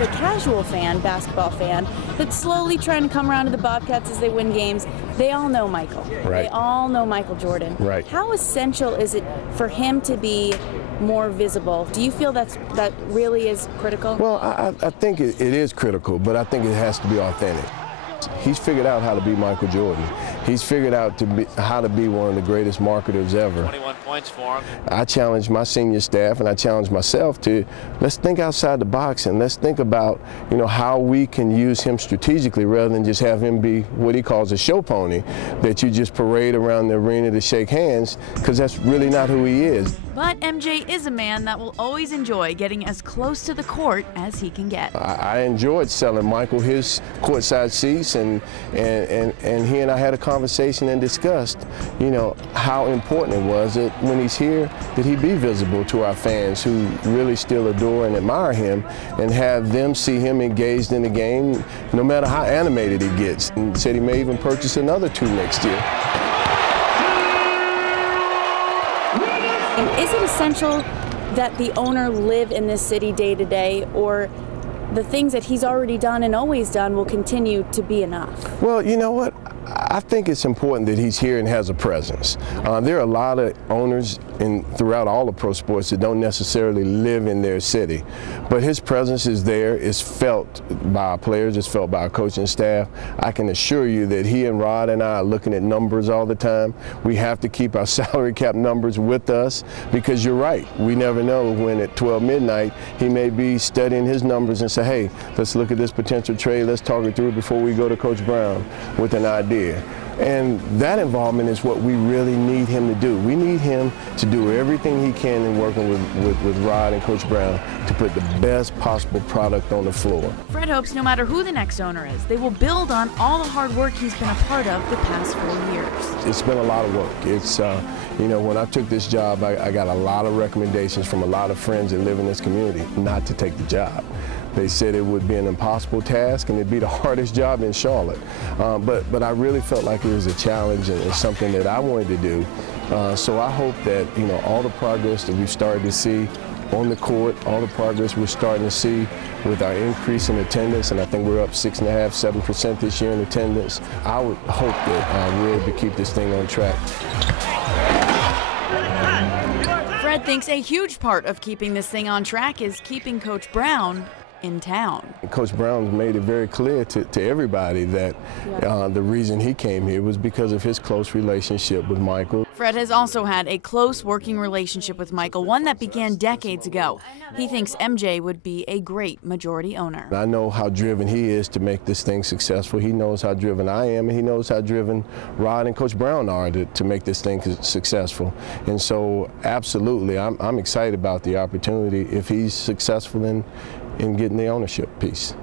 as a casual fan, basketball fan, that's slowly trying to come around to the Bobcats as they win games, they all know Michael. Right. They all know Michael Jordan. Right. How essential is it for him to be more visible? Do you feel that really is critical? Well, I think it is critical, but I think it has to be authentic. He's figured out how to be Michael Jordan. He's figured out how to be one of the greatest marketers ever. 21 points for him. I challenge my senior staff and I challenge myself to let's think outside the box and let's think about, how we can use him strategically rather than just have him be what he calls a show pony that you just parade around the arena to shake hands, because that's really not who he is. But MJ is a man that will always enjoy getting as close to the court as he can get. I enjoyed selling Michael his courtside seats, and he and I had a conversation and discussed, how important it was that when he's here that he be visible to our fans who really still adore and admire him, and have them see him engaged in the game no matter how animated he gets. And said he may even purchase another 2 next year. Is it essential that the owner live in this city day to day, or the things that he's already done and always done will continue to be enough? Well, you know what? I think it's important that he's here and has a presence. There are a lot of owners throughout all the pro sports that don't necessarily live in their city, but his presence is there. It's felt by our players. It's felt by our coaching staff. I can assure you that he and Rod and I are looking at numbers all the time. We have to keep our salary cap numbers with us, because you're right. We never know when at 12 midnight he may be studying his numbers and say, hey, let's look at this potential trade. Let's talk it through before we go to Coach Brown with an idea. And that involvement is what we really need him to do. We need him to do everything he can in working with Rod and Coach Brown to put the best possible product on the floor. Fred hopes no matter who the next owner is, they will build on all the hard work he's been a part of the past 4 years. It's been a lot of work. It's, when I took this job, I got a lot of recommendations from a lot of friends that live in this community not to take the job. They said it would be an impossible task and it'd be the hardest job in Charlotte. But I really felt like it was a challenge and something that I wanted to do. So I hope that, all the progress that we've started to see on the court, all the progress we're starting to see with our increase in attendance, and I think we're up 6.5%, 7% this year in attendance. I would hope that we're able to keep this thing on track. Fred thinks a huge part of keeping this thing on track is keeping Coach Brown in town. Coach Brown made it very clear to everybody that the reason he came here was because of his close relationship with Michael. Fred has also had a close working relationship with Michael, one that began decades ago. He thinks MJ would be a great majority owner. I know how driven he is to make this thing successful. He knows how driven I am, and he knows how driven Rod and Coach Brown are to make this thing successful. And so, absolutely, I'm excited about the opportunity if he's successful in getting the ownership piece.